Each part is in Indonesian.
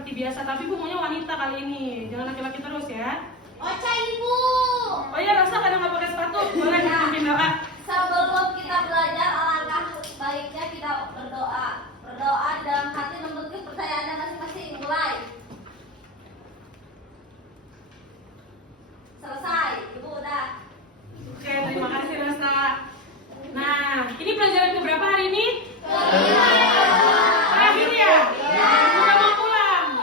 seperti biasa, tapi Ibu maunya wanita kali ini, jangan laki-laki terus ya. Ocha Ibu. Oh iya, Rosa kadang nggak pakai sepatu, boleh bikin doa. Sebelum kita belajar, alangkah baiknya kita berdoa. Berdoa dalam hati membentuk percayaannya masing-masing. Mulai. Selesai, Ibu udah. Oke, terima kasih Rosa. Nah, ini pelajaran keberapa hari ini? Terakhir ya? Udah mau pulang?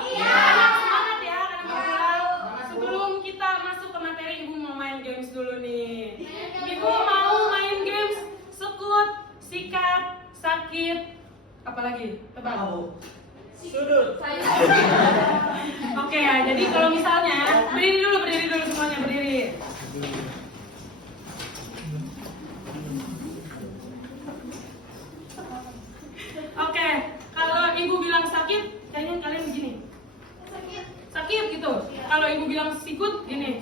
Semangat ya, karena mau pulang. Sebelum kita masuk ke materi, Ibu mau main games dulu nih. Ibu mau main games sekut, sikat, sakit, apa lagi? Tebak. Sudut. Oke ya, jadi kalau misalnya berdiri dulu semuanya berdiri. Oke, kalau Ibu bilang sakit, kayaknya kalian begini. Sakit gitu. Kalau Ibu bilang sikut, gini.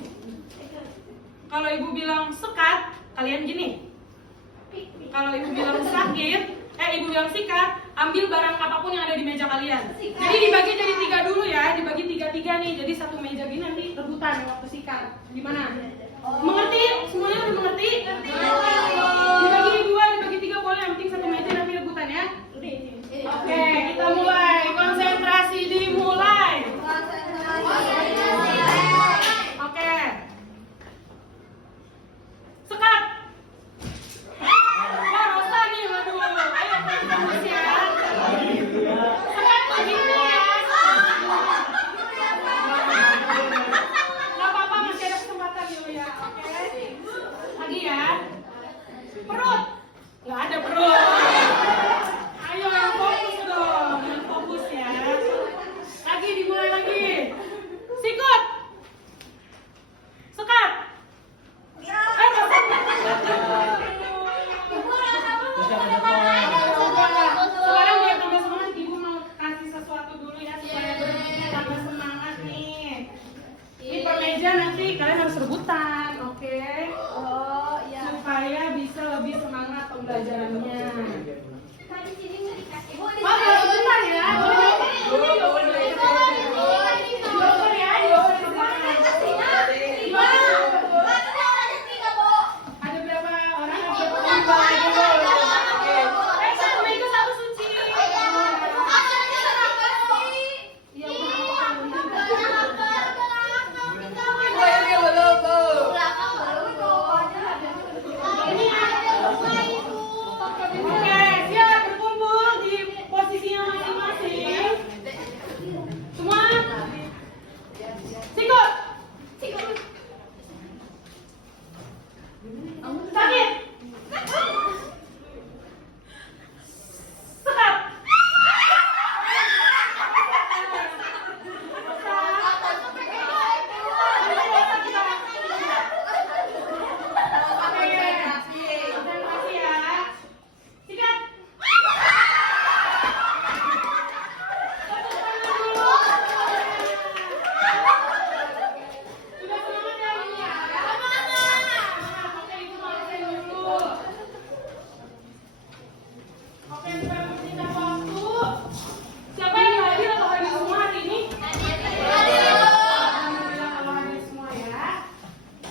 Kalau Ibu bilang sekat, kalian gini. Kalau Ibu bilang sakit, Ibu bilang sikat, ambil barang apapun yang ada di meja kalian. Jadi dibagi jadi 3 dulu ya, dibagi 3-3 nih. Jadi satu meja gini nanti rebutan waktu sikat. Gimana? Mengerti? Semuanya udah mengerti? Dibagi 2, dibagi 3 boleh, yang penting satu meja nanti rebutan ya. Oke, kita mulai. Konsentrasi dimulai. Oke. Sekat. Wah, Rosa nih, waduh. Ayo, fokus ya. Sekat tuh gini ya. Gak apa-apa, masih ada kesempatan dulu ya. Oke. Lagi ya. Perut. Gak ada perut. Ayo, yang fokus dong. Yang fokus ya. Lagi, dimulai lagi. Sikut. Sekat. Sekarang biar tambah semangat, Ibu mau kasih sesuatu dulu ya supaya tambah semangat nih. Ini per meja nanti kalian harus rebutan, oke? Oh, iya. Supaya bisa lebih semangat pembelajarannya. Tadi sini nggak dikasih. Ibu di Oh, boleh sebentar ya. Boleh dioper ya. Dioper ya, dioper di belakang. Ada berapa orang? Ada berapa orang? Satu meja satu suci. Oke, siap berkumpul di posisinya masing-masing. Semua sikut. Sakit. Sekat. Konsentrasi ya. Sikat. Sudah semangat ya ini ya? Oke, Ibu mau absen dulu. Oke, supaya mempersingkat waktu. Siapa yang hadir atau hadir semua hari ini? Alhamdulillah kalau hadir semua ya.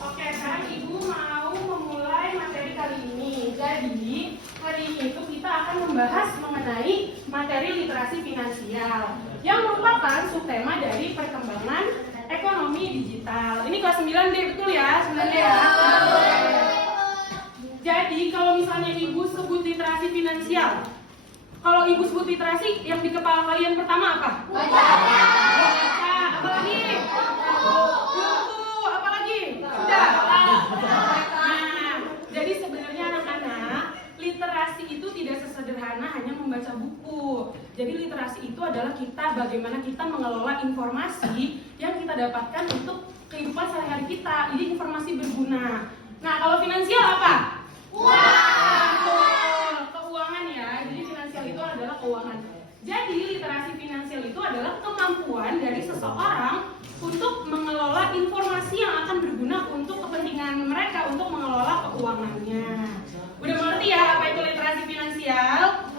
Oke, sekarang Ibu mau memulai materi kali ini. Jadi, hari ini itu kita akan membahas mengenai materi literasi finansial yang merupakan subtema dari perkembangan ekonomi digital. Ini kelas 9D, betul ya? 9D ya? Jadi, kalau misalnya Ibu sebut literasi finansial, kalau Ibu sebut literasi, yang di kepala kalian pertama apa? Baca. Apa lagi? Buku. Apa lagi? Udah. Nah, jadi sebenarnya anak-anak, literasi itu tidak sesederhana hanya membaca buku. Jadi literasi itu adalah kita bagaimana kita mengelola informasi yang kita dapatkan untuk kehidupan sehari-hari kita. Jadi informasi berguna. Nah, kalau finansial apa? Keuangan ya. Jadi finansial itu adalah keuangan. Jadi literasi finansial itu adalah kemampuan dari seseorang untuk mengelola informasi yang akan berguna untuk kepentingan mereka untuk mengelola keuangannya. Udah mengerti ya apa itu literasi finansial?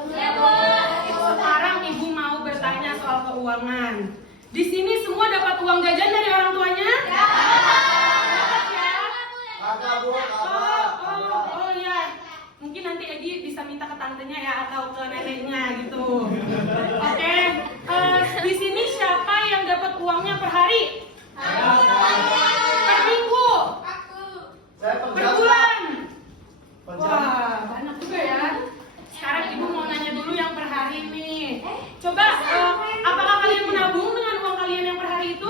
Sekarang Ibu mau bertanya soal keuangan. Di sini semua dapat uang jajan dari orang tuanya? Dapat ya? Oh ya. Mungkin nanti Egi bisa minta ke tantenya ya atau ke neneknya gitu. Oke. Di sini siapa yang dapat uangnya per hari? Per minggu? Per bulan? Wah, banyak juga ya. Sekarang Ibu mau nanya dulu yang per hari nih. Coba, apakah kalian menabung dengan uang kalian yang per hari itu?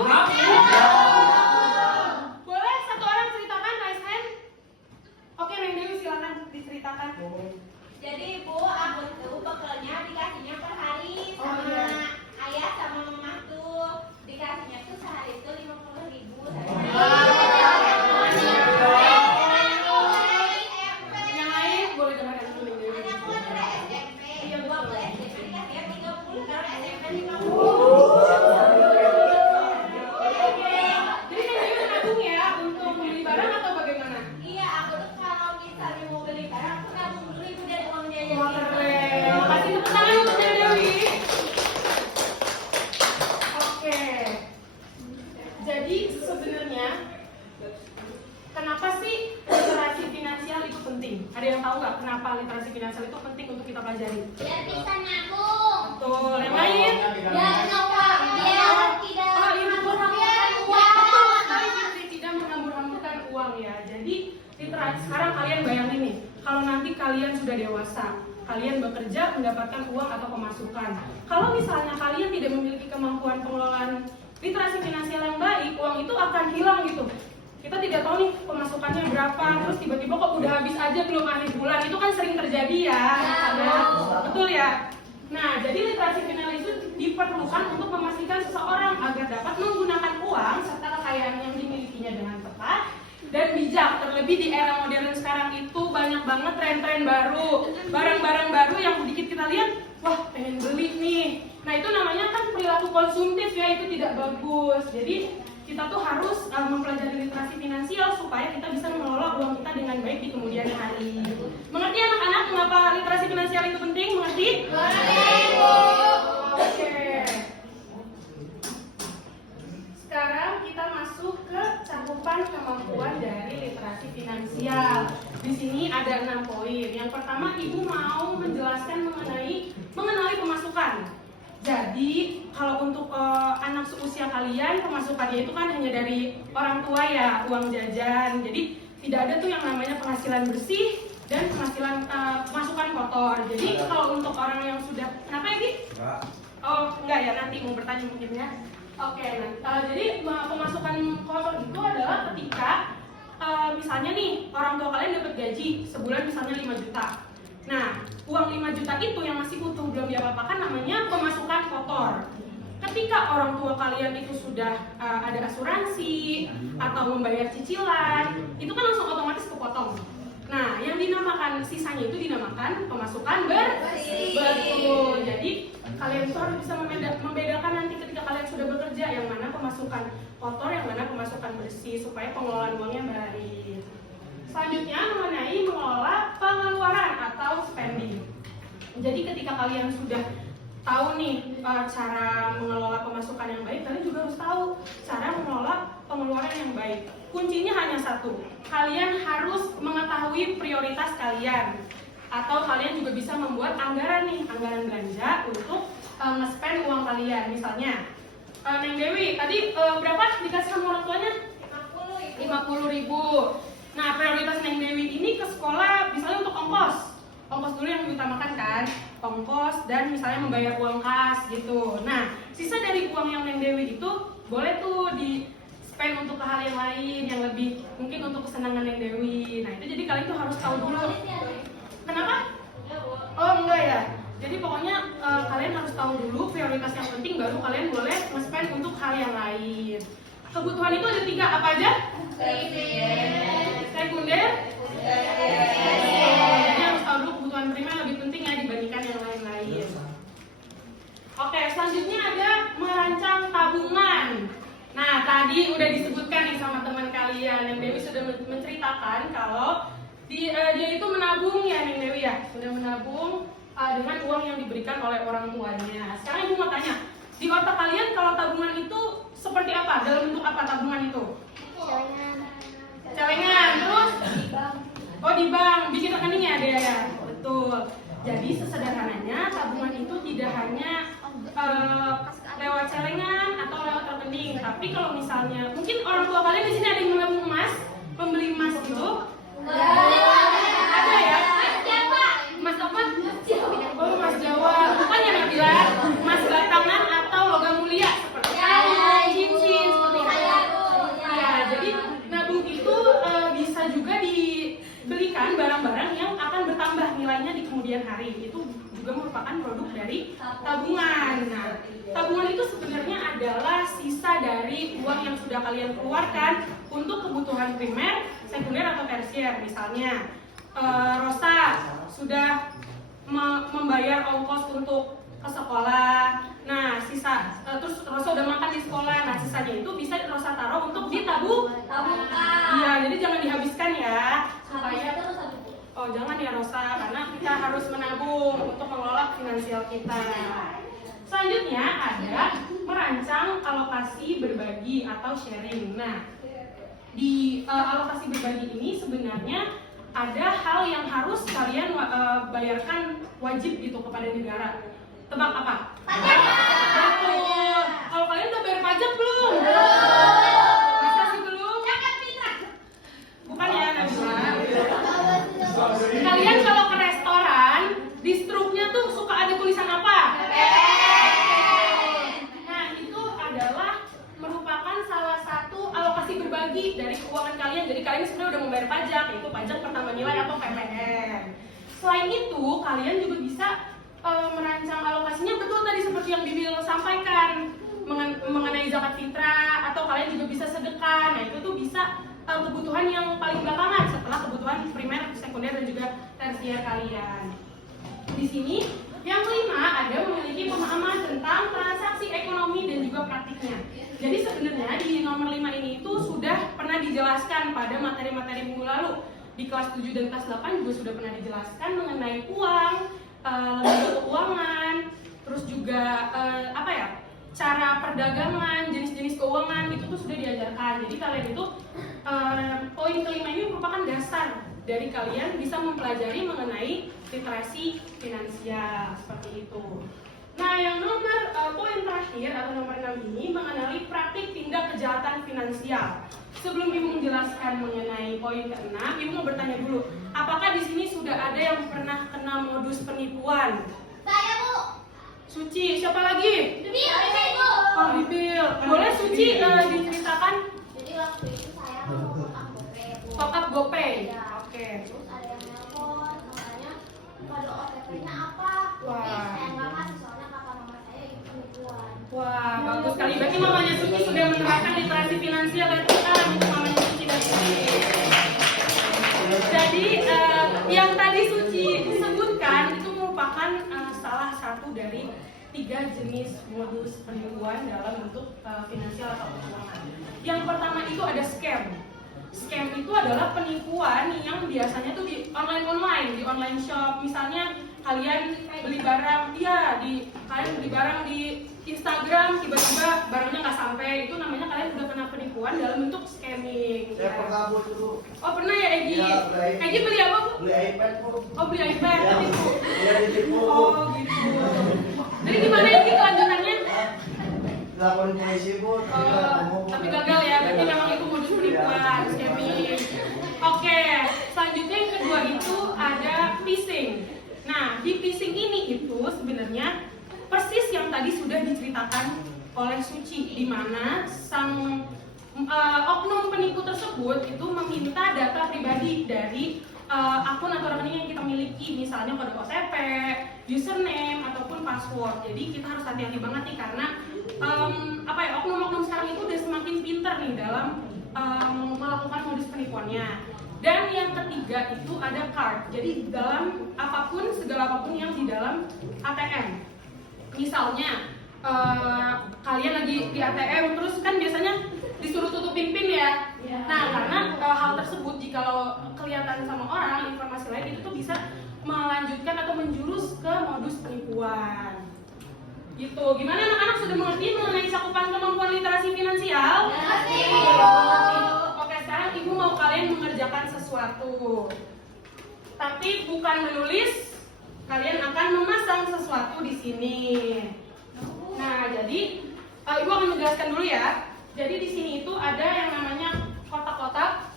Boleh satu orang ceritakan, raise hand? Oke, Neng Dewi silakan diceritakan. Jadi Bu, aku tuh bekelnya dikasihnya per hari sama iya. ayah sama mama tuh dikasihnya tuh sehari itu 50.000 Yang lain boleh dengarkan dulu Neng Dewi. Anakku kan udah SMP, Iya, gua betul. ke SMP dikasihnya 30, kalau SMP 50. Jadi Neng Dewi menabung ya untuk beli barang atau bagaimana? Iya, aku tuh kalau misalnya mau beli barang, aku nabung dulu itu dari uang jajan Wah, itu. keren. Kasih tepuk tangan untuk Neng Dewi. Oke. Jadi sebenarnya kenapa sih literasi finansial itu penting? Ada yang tahu nggak kenapa literasi finansial itu penting untuk kita pelajari? Biar bisa nabung, Betul. Yang lain? biar nabung, biar tidak Oh, iya, menghambur-hamburkan Betul uang. sekali, Siti, tidak menghambur-hamburkan uang ya. Jadi literasi sekarang kalian bayangin nih, kalau nanti kalian sudah dewasa, kalian bekerja mendapatkan uang atau pemasukan. Kalau misalnya kalian tidak memiliki kemampuan pengelolaan literasi finansial yang baik, uang itu akan hilang gitu. Kita tidak tahu nih pemasukannya berapa, terus tiba-tiba kok udah habis aja belum akhir bulan. Itu kan sering terjadi ya. Betul ya. Nah, jadi literasi finansial itu diperlukan untuk memastikan seseorang agar dapat menggunakan uang serta kekayaan yang dimilikinya dengan tepat dan bijak. Terlebih di era modern sekarang itu banyak banget tren-tren baru, barang-barang baru yang sedikit kita lihat, wah pengen beli nih. Nah itu namanya kan perilaku konsumtif ya, itu tidak bagus. Jadi kita tuh harus mempelajari literasi finansial supaya kita bisa mengelola uang kita dengan baik di kemudian hari. Mengerti anak-anak mengapa literasi finansial itu penting? Mengerti? Oke. Sekarang kita masuk ke cakupan kemampuan dari literasi finansial. Di sini ada 6 poin. Yang pertama, Ibu mau menjelaskan mengenali pemasukan. Jadi, kalau untuk anak seusia kalian, pemasukannya itu kan hanya dari orang tua ya, uang jajan. Jadi, tidak ada tuh yang namanya penghasilan bersih dan penghasilan pemasukan kotor. Jadi, kalau untuk orang yang sudah, kenapa ya, Ki? Oh, enggak ya, nanti mau bertanya mungkin ya. Oke, jadi pemasukan kotor itu adalah ketika misalnya nih, orang tua kalian dapat gaji sebulan misalnya 5 juta. Nah, uang 5 juta itu yang masih utuh belum diapa-apakan namanya pemasukan kotor. Ketika orang tua kalian itu sudah ada asuransi atau membayar cicilan, itu kan langsung otomatis kepotong. Nah, yang dinamakan sisanya itu dinamakan pemasukan bersih. Betul. Jadi kalian itu harus bisa membedakan nanti ketika kalian sudah bekerja yang mana pemasukan kotor, yang mana pemasukan bersih supaya pengelolaan uangnya baik. Selanjutnya mengenai mengelola pengeluaran atau spending. Jadi ketika kalian sudah tahu nih cara mengelola pemasukan yang baik, kalian juga harus tahu cara mengelola pengeluaran yang baik. Kuncinya hanya satu, kalian harus mengetahui prioritas kalian. Atau kalian juga bisa membuat anggaran nih, anggaran belanja untuk nge-spend uang kalian. Misalnya, Neng Dewi, tadi berapa dikasih sama orang tuanya? 50.000. Nah, prioritas Neng Dewi ini ke sekolah misalnya untuk ongkos. Ongkos dulu yang diutamakan kan, ongkos dan misalnya membayar uang kas gitu. Nah, sisa dari uang yang Neng Dewi itu boleh tuh di spend untuk hal yang lain yang lebih mungkin untuk kesenangan Neng Dewi. Nah, itu jadi kalian tuh harus tahu dulu. Kenapa? Oh enggak ya. Jadi pokoknya kalian harus tahu dulu prioritas yang penting baru kalian boleh nge-spend untuk hal yang lain. Kebutuhan itu ada 3, apa aja? Sekunder. Jadi harus tahu dulu kebutuhan primer lebih penting ya dibandingkan yang lain-lain. Oke, selanjutnya ada merancang tabungan. Nah, tadi udah disebutkan nih sama teman kalian, yang Dewi sudah menceritakan kalau dia itu menabung ya, Neng Dewi ya, sudah menabung dengan uang yang diberikan oleh orang tuanya. Sekarang Ibu mau tanya, di otak kalian kalau tabungan itu Jadi sesederhananya tabungan itu tidak hanya lewat celengan atau lewat rekening, tapi kalau misalnya mungkin orang tua kalian di sini ada yang menabung emas, membeli emas itu ada ya? Emas apa? Oh, emas Jawa. Bukan ya Nabila? Emas batangan atau logam mulia seperti cincin seperti itu. Ya, jadi nabung itu bisa juga dibelikan barang-barang yang akan bertambah nilainya di kemudian hari. Itu juga merupakan produk dari tabungan. Nah, tabungan itu sebenarnya adalah sisa dari uang yang sudah kalian keluarkan untuk kebutuhan primer, sekunder atau tersier. Misalnya Rosa sudah membayar ongkos untuk ke sekolah. Nah, sisa terus Rosa udah makan di sekolah. Nah, sisanya itu bisa Rosa taruh untuk tabungkan. Iya, jadi jangan dihabiskan ya. Supaya oh, jangan ya Rosa, karena kita harus menabung untuk mengelola finansial kita. Selanjutnya ada merancang alokasi berbagi atau sharing. Nah, di alokasi berbagi ini sebenarnya ada hal yang harus kalian bayarkan wajib gitu kepada negara. Tebak apa? Pajak. Betul. Kalau kalian udah bayar pajak belum? Masa sih belum? Bukan ya Nabila. Kalian kalau ke restoran, di struknya tuh suka ada tulisan apa? Nah, itu adalah merupakan salah satu alokasi berbagi dari keuangan kalian. Jadi kalian sebenarnya udah membayar pajak, yaitu pajak pertambah nilai atau PPN. Selain itu, kalian juga bisa merancang alokasinya betul tadi seperti yang Bibil sampaikan mengenai zakat fitrah, atau kalian juga bisa sedekah. Nah, itu tuh bisa kebutuhan yang paling belakangan setelah kebutuhan primer, sekunder dan juga tersier kalian. Di sini yang kelima ada memiliki pemahaman tentang transaksi ekonomi dan juga praktiknya. Jadi sebenarnya di nomor 5 ini itu sudah pernah dijelaskan pada materi-materi minggu lalu. Di kelas 7 dan kelas 8 juga sudah pernah dijelaskan mengenai uang, lembaga keuangan, terus juga cara perdagangan, jenis-jenis keuangan itu tuh sudah diajarkan. Jadi kalian itu poin kelima ini merupakan dasar dari kalian bisa mempelajari mengenai literasi finansial seperti itu. Nah, yang poin terakhir atau nomor 6 ini mengenali praktik tindak kejahatan finansial. Sebelum Ibu menjelaskan mengenai poin ke-6, Ibu mau bertanya dulu, apakah di sini sudah ada yang pernah kena modus penipuan? Saya, Bu. Suci, siapa lagi? Bibil, Ibu. Oh, Bibil. Boleh Suci diceritakan? Jadi waktu itu saya mau Top up GoPay. Ya. Oke. Terus ada yang nelpon, katanya kode OTP-nya apa? Wah. Tapi saya nggak ngasih soalnya kakak mama saya itu penipuan. Wah, bagus sekali. Berarti mamanya Suci sudah menerapkan literasi finansial ya, teman-teman. Untuk mamanya Suci dan Suci. Jadi yang tadi Suci sebutkan itu merupakan salah satu dari 3 jenis modus penipuan dalam bentuk finansial atau keuangan. Yang pertama itu ada scam. Scam itu adalah penipuan yang biasanya tuh di online shop. Misalnya kalian beli barang, kalian beli barang di Instagram, tiba-tiba barangnya nggak sampai, itu namanya kalian udah kena penipuan dalam bentuk scamming. Saya pernah Bu dulu. Oh pernah ya Egi? Ya, Egi beli apa Bu? Beli iPad Bu. Oh beli iPad, Ya, ditipu. ya ditipu. Oh gitu. Jadi gimana Egi kelanjutannya? Laporin polisi Bu. Tapi gagal ya, berarti memang itu modus penipuan, scamming. Oke, selanjutnya yang kedua itu ada phishing. Nah, di phishing ini itu sebenarnya persis yang tadi sudah diceritakan oleh Suci, di mana sang oknum penipu tersebut itu meminta data pribadi dari akun atau rekening yang kita miliki, misalnya kode OTP, username ataupun password. Jadi kita harus hati-hati banget nih karena oknum-oknum sekarang itu udah semakin pintar nih dalam melakukan modus penipuannya. Dan yang ketiga itu ada card. Jadi dalam segala apapun yang di dalam ATM. Misalnya kalian lagi di ATM terus kan biasanya disuruh tutupin PIN ya. Nah, karena hal tersebut jikalau kelihatan sama orang, informasi lain itu tuh bisa melanjutkan atau menjurus ke modus penipuan. Gitu. Gimana anak-anak sudah mengerti mengenai cakupan kemampuan literasi finansial? Mengerti. Oke, sekarang Ibu mau kalian mengerjakan sesuatu. Tapi bukan menulis kalian akan memasang sesuatu di sini. Nah, jadi Ibu akan menjelaskan dulu ya. Jadi di sini itu ada yang namanya kotak-kotak,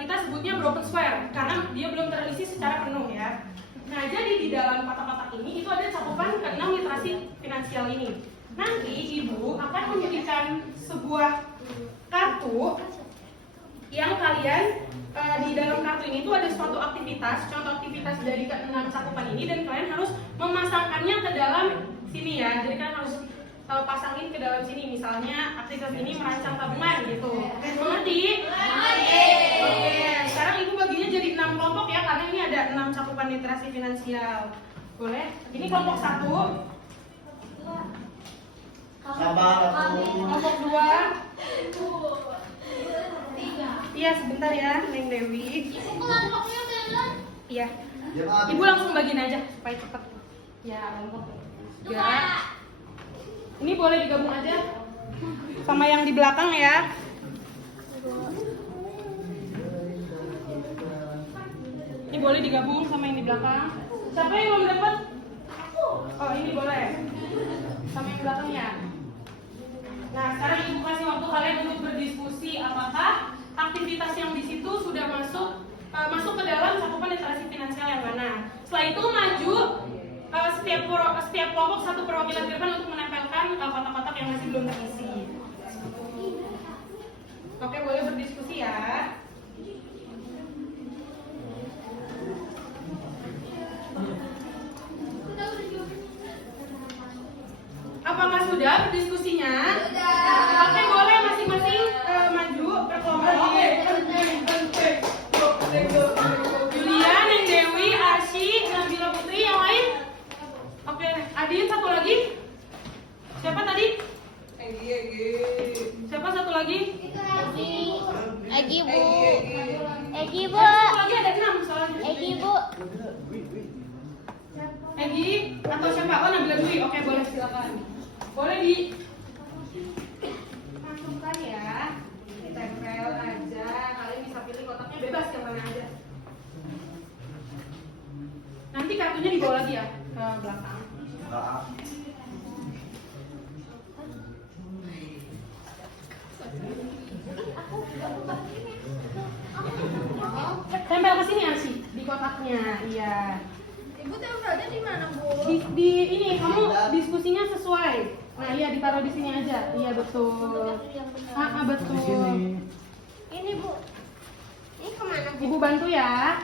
kita sebutnya broken square karena dia belum terisi secara penuh ya. Nah, jadi di dalam kotak-kotak ini itu ada cakupan ke-6 literasi finansial ini. Nanti Ibu akan memberikan sebuah kartu yang kalian di dalam kartu ini tuh ada suatu aktivitas, contoh aktivitas dari ke-6 cakupan ini, dan kalian harus memasangkannya ke dalam sini ya. Jadi kalian harus pasangin ke dalam sini, misalnya aktivitas ini merancang tabungan gitu. Mengerti? Oke, sekarang Ibu baginya jadi 6 kelompok ya, karena ini ada 6 cakupan literasi finansial. Boleh? Ini kelompok 1, Sabar, kelompok 2. Iya, sebentar ya, Neng Dewi. Kelompoknya belum. Iya. Ibu langsung bagiin aja supaya cepet. Ya, kelompok 3. Ini boleh digabung aja sama yang di belakang ya. Ini boleh digabung sama yang di belakang. Siapa yang belum dapat? Oh, ini boleh. Sama yang belakangnya. Nah, sekarang Ibu kasih waktu kalian untuk berdiskusi apakah aktivitas yang di situ sudah masuk ke dalam cakupan literasi finansial yang mana. Setelah itu maju setiap kelompok satu perwakilan Firman untuk menempelkan kotak-kotak yang masih belum terisi. Oke, boleh berdiskusi ya. Apakah sudah berdiskusinya? Sudah. Oke, boleh masing-masing maju per kelompok. Julia, Neng Dewi, Arsy, Nabila Putri, yang lain? Oke, Adin satu lagi. Siapa tadi? Siapa satu lagi? Egi Bu. Egi Bu. Satu lagi ada 6 soalnya. Egi Bu. Egi atau siapa? Oh, Nabila Dwi. Oke, boleh silakan. Boleh masukkan ya. Ditempel aja. Kalian bisa pilih kotaknya bebas yang mana aja. Nanti kartunya dibawa lagi ya ke belakang. Tempel ke sini Arsy di kotaknya. Iya. Ibu tempelnya di mana, Bu? Di ini kamu diskusinya sesuai. Nah, iya ditaruh di sini aja. Iya betul. Betul. Ini, Bu. Ini kemana, Bu? Ibu bantu ya.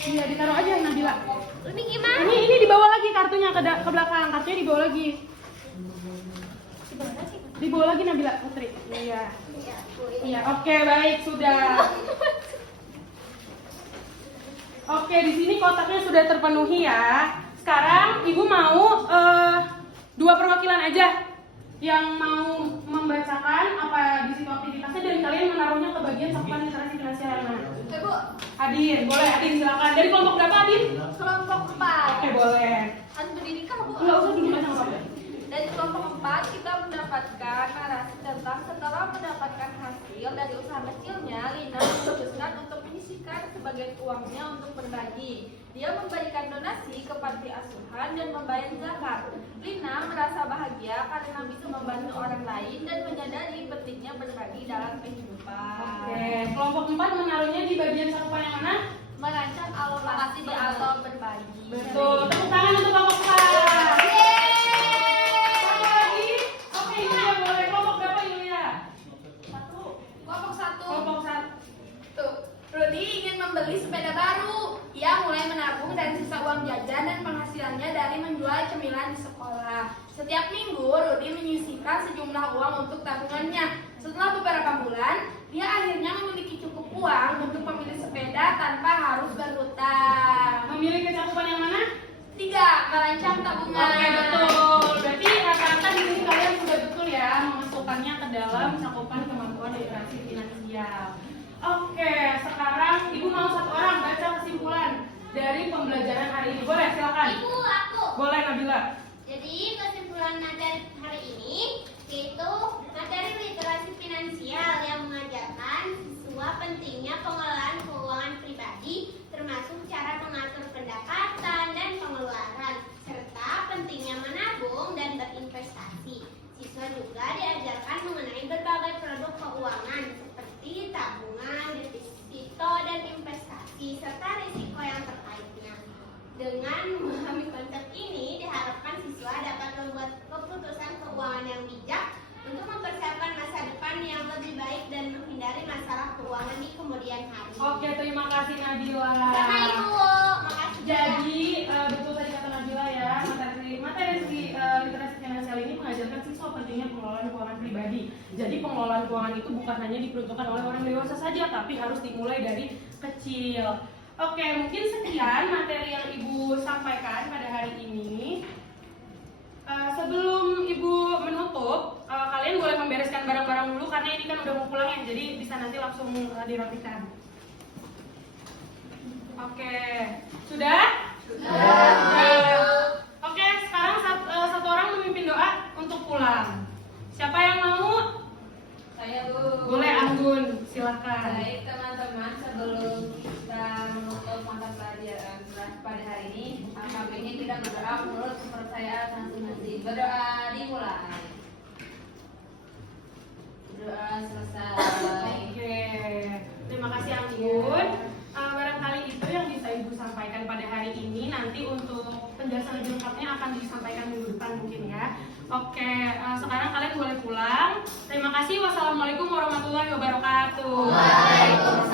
Iya ditaruh aja Nabila. Ini gimana? Ini dibawa lagi kartunya ke belakang. Kartunya dibawa lagi. Dibawa lagi Nabila Putri. Iya. Iya, oke baik sudah. Oke, di sini kotaknya sudah terpenuhi ya. Sekarang Ibu mau 2 perwakilan aja yang mau membacakan apa di situ aktivitasnya dan kalian menaruhnya ke bagian cakupan literasi finansial yang mana? Bu. Adin, boleh Adin silakan. Dari kelompok berapa Adin? Kelompok 4. Oke, boleh. Harus berdiri kah, Bu? Enggak usah duduk aja nggak apa-apa. Dari kelompok 4 kita mendapatkan narasi tentang setelah mendapatkan hasil dari usaha kecilnya, Lina memutuskan untuk menyisihkan sebagian uangnya untuk berbagi. Dia memberikan donasi ke panti asuhan dan membayar zakat. Lina merasa bahagia karena bisa membantu orang lain dan menyadari pentingnya berbagi dalam kehidupan. Oke, kelompok 4 menaruhnya di bagian cakupan yang mana? Merancang alokasi atau berbagi. Betul. Tepuk tangan untuk kelompok 4. Satu lagi. Oke, Yulia boleh. Kelompok berapa Yulia? Kelompok 1. Kelompok 1. Rudy ingin membeli sepeda baru. Ia mulai menabung dari sisa uang jajan dan penghasilannya dari menjual cemilan di sekolah. Setiap minggu, Rudy menyisihkan sejumlah uang untuk tabungannya. Setelah beberapa bulan, dia akhirnya memiliki cukup uang untuk membeli sepeda tanpa harus berhutang. Memilih cakupan yang mana? 3. Merancang tabungan. Oke, betul. Berarti rata-rata di sini kalian sudah betul ya memasukkannya ke dalam cakupan kemampuan literasi finansial. Oke, sekarang Ibu mau satu orang baca kesimpulan dari pembelajaran hari ini. Boleh, silakan. Ibu, aku. Boleh, Nabila. Jadi kesimpulan materi hari ini yaitu materi literasi finansial yang mengajarkan siswa pentingnya pengelolaan keuangan pribadi termasuk cara mengatur pendapatan juga diajarkan mengenai berbagai produk keuangan seperti tabungan, deposito, dan investasi, serta risiko yang terkaitnya. Dengan memahami konsep ini, diharapkan siswa dapat membuat keputusan keuangan yang bijak untuk mempersiapkan masa depan yang lebih baik dan menghindari masalah keuangan di kemudian hari. Oke, terima kasih Nabila. Sama Ibu, makasih. Jadi betul tadi kata Nabila ya, materi literasi finansial ini mengajarkan siswa pentingnya pengelolaan keuangan pribadi. Jadi pengelolaan keuangan itu bukan hanya diperuntukkan oleh orang dewasa saja, tapi harus dimulai dari kecil. Oke, mungkin sekian materi yang Ibu sampaikan pada hari ini. Sebelum Ibu menutup, kalian boleh membereskan barang-barang dulu karena ini kan udah mau pulang ya, jadi bisa nanti langsung dirapikan. Oke, sudah? Sudah. Oke, sekarang satu orang memimpin doa untuk pulang. Siapa yang mau? Saya Bu. Boleh Anggun, silakan. Baik teman-teman, sebelum kita menutup mata pelajaran pada hari ini, kami ingin kita berdoa menurut kepercayaan masing-masing. Berdoa dimulai. Berdoa selesai. Oke, terima kasih Anggun. Barangkali itu yang bisa Ibu sampaikan pada hari ini. Nanti untuk penjelasan lebih lengkapnya akan disampaikan minggu depan mungkin ya. Oke, sekarang kalian boleh pulang. Terima kasih. Wassalamualaikum warahmatullahi wabarakatuh. Waalaikumsalam.